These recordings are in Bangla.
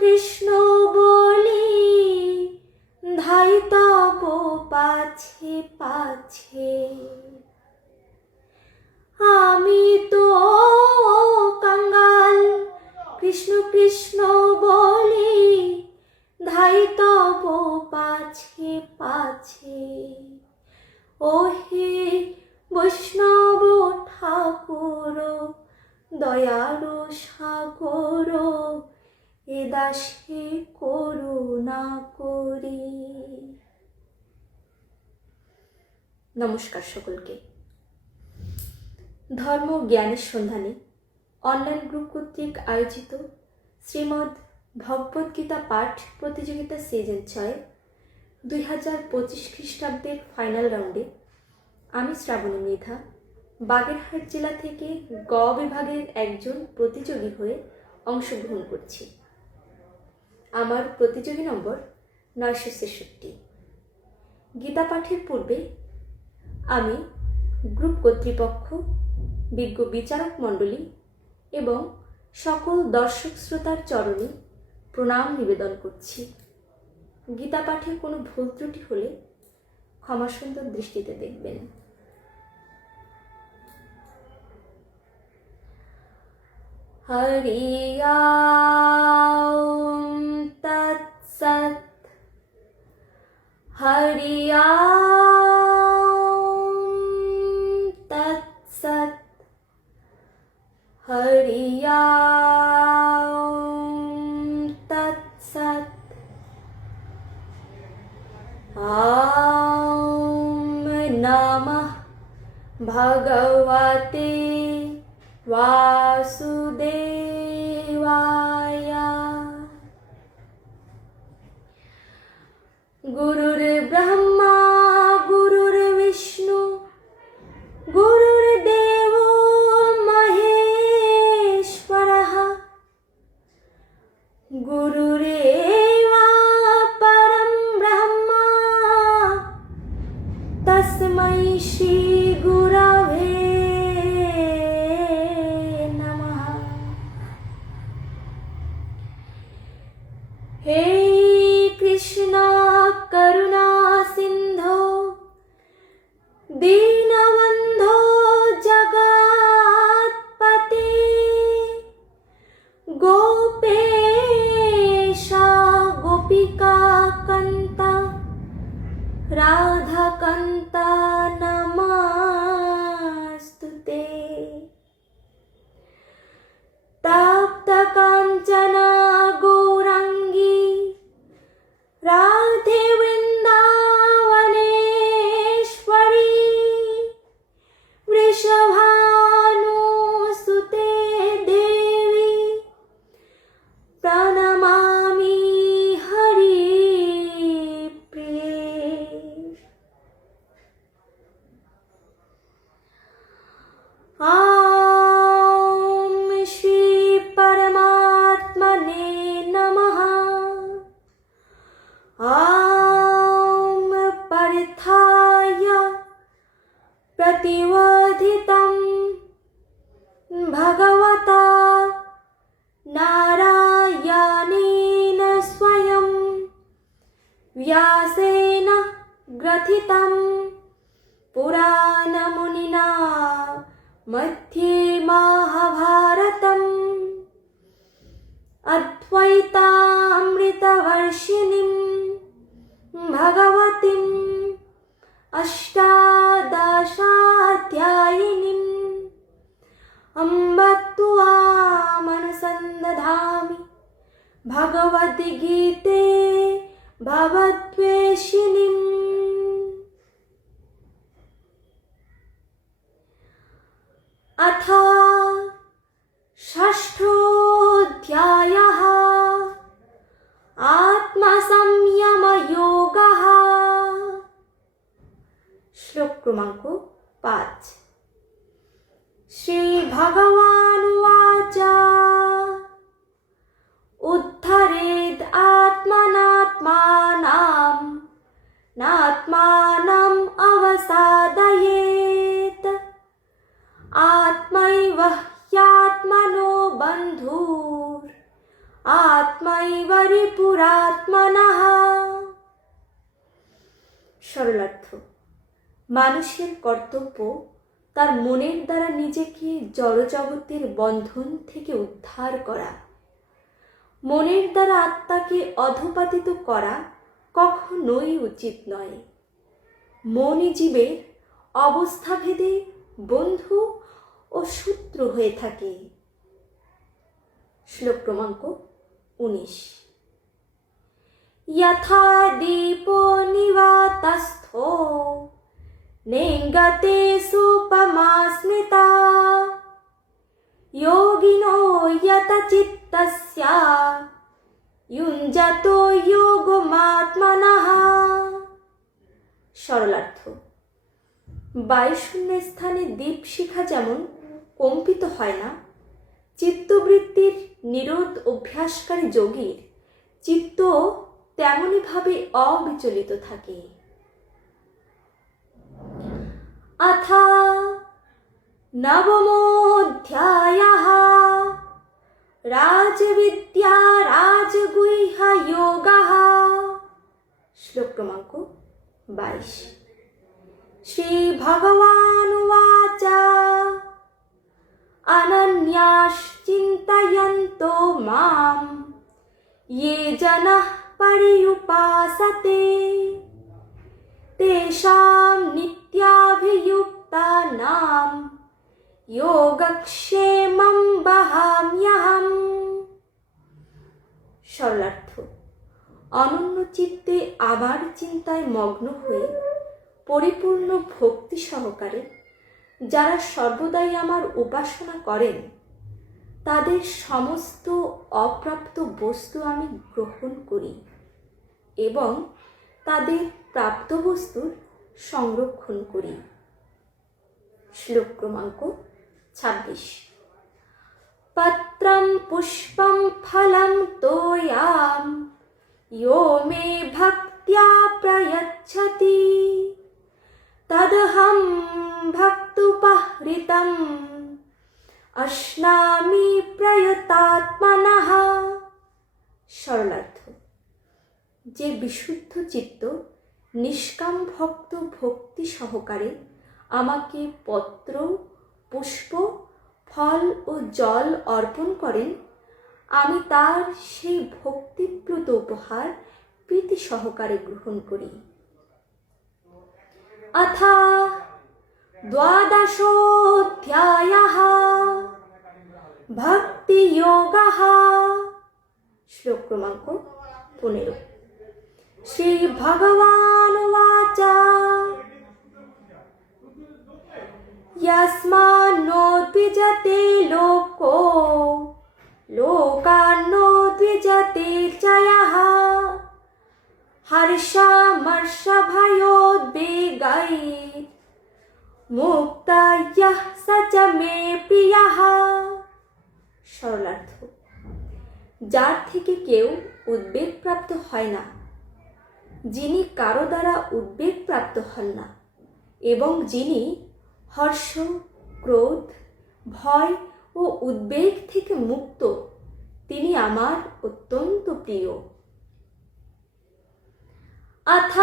কৃষ্ণ বলি ধাই তব পাছে পাছে। আমি তো কাঙ্গাল কৃষ্ণ কৃষ্ণ বলি ধাই তব পাছে পাছে। ওহে বৈষ্ণব ঠাকুর দয়ার সাগর এ দাসে করুণা করি। নমস্কার সকলকে। ধর্ম জ্ঞানের সন্ধানে অনলাইন গ্রুপ কর্তৃক আয়োজিত শ্রীমদ্ ভগবদ্গীতা পাঠ প্রতিযোগিতা সিজন 6 2025 খ্রিস্টাব্দের ফাইনাল রাউন্ডে আমি শ্রাবণী মৃধা বাগেরহাট জেলা থেকে গ বিভাগের একজন প্রতিযোগী হয়ে অংশগ্রহণ করছি। আমার প্রতিযোগী নম্বর 963। গীতা পাঠের পূর্বে আমি গ্রুপ কর্তৃপক্ষ, বিজ্ঞ বিচারক মণ্ডলী এবং সকল দর্শক শ্রোতার চরণে প্রণাম নিবেদন করছি। গীতা পাঠে কোনো ভুল ত্রুটি হলে ক্ষমাসুন্দর দৃষ্টিতে দেখবেন। হরি ওম তৎসৎ। হরি ওম তৎসৎ। হরি ওম তৎসৎ। ওম নমঃ ভগবতে वासुदेवाय। गुरुर्ब्रह्मा गुरुर्विष्णु गुरुर्देवो महेश्वरः। गुरुरेव परं ब्रह्म तस्मै श्री गुरवे हे कृष्ण करुणा सिंधो दीनबंधो जगत्पते। गोपेश गोपिका कांता राधा कांता नमस्तुते। तप्त कांचना गौरांगी राधे वृंदावनेश्वरी। वृषभानुसुते देवी प्रणमामि हरिप्रिये। ॐ श्री परमात्मने नमः। ॐ पार्थाय प्रतिवधितं भगवता नारायणेन स्वयं व्यासेन ग्रथितं पुराणमुनिना मध्ये महाभारतम्। अद्वैतामृतवर्षिणीं भगवतीम् अष्टादशाध्यायिनीम् अम्ब त्वामनुसन्दधामि भगवद्गीते भवद्वेषिणीम्। अथ षष्ठोऽध्यायः आत्मसंयमयोगः। श्लोक क्रमांक 5। श्री भगवानुवाच उद्धरेद् आत्मनात्मानं नात्मानम् अवसादयेत्। आत्मैव ह्यात्मनो बन्धुर् आत्मैव रिपुरात्मनः। সরলার্থ, মানুষের কর্তব্য তার মনের দ্বারা নিজেকে জড়জগতের বন্ধন থেকে উদ্ধার করা। মনের দ্বারা আত্মাকে অধঃপাতিত করা কখনোই উচিত নয়। মনই জীবের অবস্থাভেদে বন্ধু ও শত্রু হয়ে থাকে। শ্লোক ক্রমাঙ্ক 19। यथा दीपो निवातस्थो नेङ्गते सोपमा स्मृता योगिनो यतचित्तस्य युञ्जतो योगमात्मनः। সরলার্থ, বায়ুশূন্য স্থানে দীপশিখা যেমন কম্পিত হয় না, চিত্তবৃত্তির নিরোধ অভ্যাসকারী যোগীর চিত্ত তেমনিভাবে অবিচলিত থাকে। अथ नवमोऽध्यायः राजविद्या राजगुह्ययोगः। श्लोक क्रमांक 22। श्रीभगवानुवाच अनन्याश्चिन्तयन्तो मां ये जनाः पर्युपासते तेषां नित्याभियुक्तानां योगक्षेमं वहाम्यहम्। সরলার্থ, অনন্য চিত্তে আবার চিন্তায় মগ্ন হয়ে পরিপূর্ণ ভক্তি সহকারে যারা সর্বদাই আমার উপাসনা করেন তাদের সমস্ত অপ্রাপ্ত বস্তু আমি গ্রহণ করি এবং তাদের প্রাপ্ত বস্তুর সংরক্ষণ করি। শ্লোক ক্রমাঙ্ক 26। পত্রং পুষ্পং ফলং তোয়াম यो मे भक्त्या प्रयच्छति तदहं भक्तुपहृतम् अश्नामि प्रयतात्मनः। সরলার্থ, যে বিশুদ্ধ চিত্ত নিষ্কাম ভক্ত ভক্তি সহকারে আমাকে পত্র, পুষ্প, ফল ও জল অর্পণ করেন, আমি তার সেই ভক্তিপ্রদ উপহার প্রীতি সহকারে গ্রহণ করি। अथ द्वादशोऽध्यायः भक्तियोगः। श्लोक क्रमांक 15। श्रीभगवानुवाच यस्मान्नो द्विजते लोको लोकान्नो द्विजते च यः हर्षामर्षभयोद्वेगैः मुक्तः यः स च मे प्रियः। সরলার্থ, যার থেকে কেউ উদ্বেগ প্রাপ্ত হয় না, যিনি কারো দ্বারা উদ্বেগ প্রাপ্ত হন না এবং যিনি হর্ষ, ক্রোধ, ভয় ও উদ্বেগ থেকে মুক্ত, তিনি আমার অত্যন্ত প্রিয়। अथ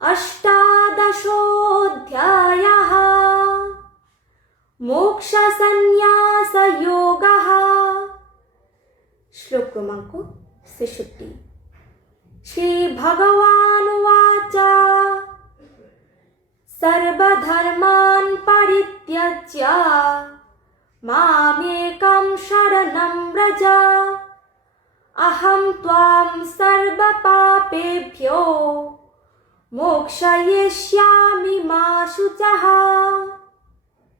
अष्टादशोऽध्यायः मोक्षसंन्यासयोगः। श्लोक क्रमांक 66। श्रीभगवानुवाच सर्वधर्मान् परित्यज्य मामेकं शरणं व्रज अहं त्वां सर्वपापेभ्यो मोक्षयिष्यामि मा शुचः।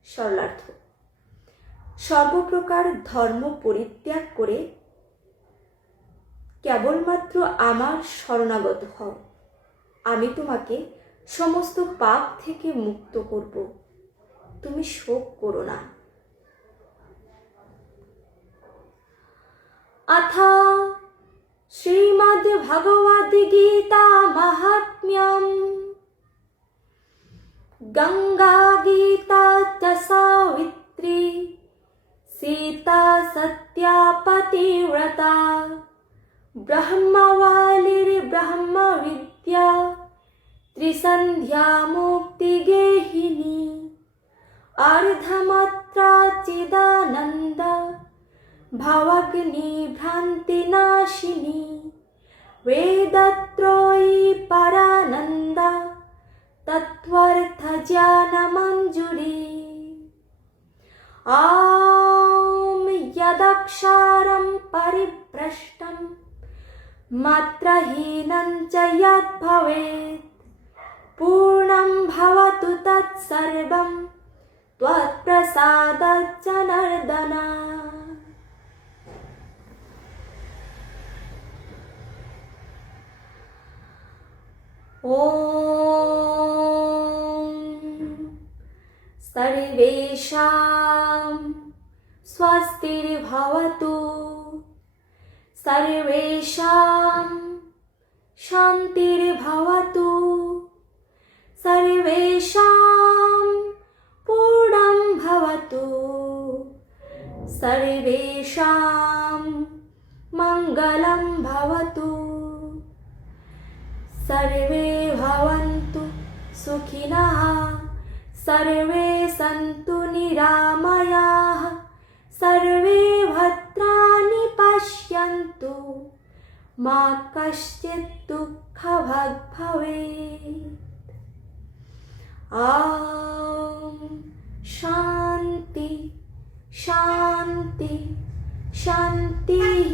সরলার্থ, সর্বপ্রকার ধর্ম পরিত্যাগ করে কেবলমাত্র আমার শরণাগত হও, আমি তোমাকে সমস্ত পাপ থেকে মুক্ত করব, তুমি শোক করো না। अथ श्रीमद्भगवद्गीता महात्म्यम् गंगा गीता च सावित्री सीता सत्यापति ব্রহ্মওয়ালির ব্রহ্মবিদ্যা ত্রিসন্ধ্যা মুক্তি গেহিনী অর্ধমাত্রা চিদানন্দ ভাবাগ্নি ভ্রান্তি নাশিনী বেদত্রয়ী পরানন্দ তত্ত্বার্থ জ্ঞান মঞ্জুরি ॐ यदक्षरं परिभ्रष्टं मात्रहीनं च यद्भवेत् पूर्णं भवतु तत्सर्वं त्वत्प्रसादात् जनार्दन। सर्वेषां स्वस्तिर्भवतु, सर्वेषां शान्तिर्भवतु, सर्वेषां पूर्णं भवतु, सर्वेषां मङ्गलं भवतु, सर्वे भवन्तु सुखिनः, सर्वे सन्तु निरामयाः, सर्वे भद्राणि पश्यन्तु, मा कश्चित् दुःखभाग् भवेत्। ॐ शान्ति शान्ति शान्तिः।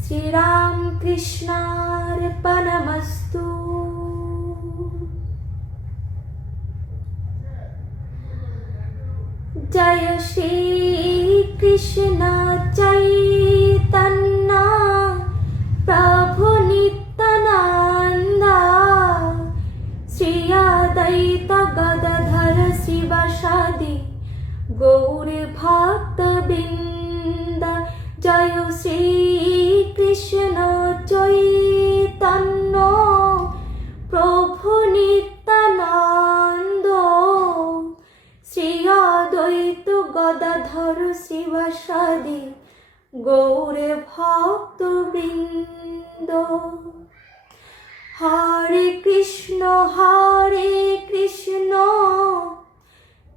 श्रीरामकृष्णार्पणमस्तु। जय श्री कृष्ण चैतन्य प्रभु नित्यानंद, श्री अद्वैत गदाधर शिवासादि गौर भक्तवृंद। जय श्री कृष्ण चैतन्य प्रभु नित्यानंद, श्री अद्वैत गदाधर शिवासादि गौर भक्तवृंद। हरे कृष्ण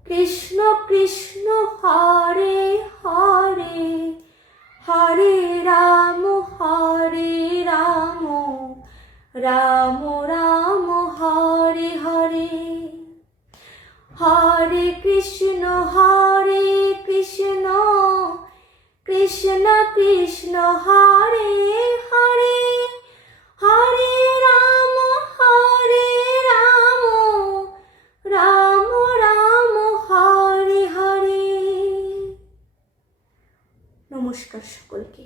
कृष्ण कृष्ण हरे हरे, हरे राम राम राम हरे हरे। हरे कृष्ण कृष्ण कृष्ण हरे हरे, हरे राम राम राम हरे हरे। নমস্কার সকলকে।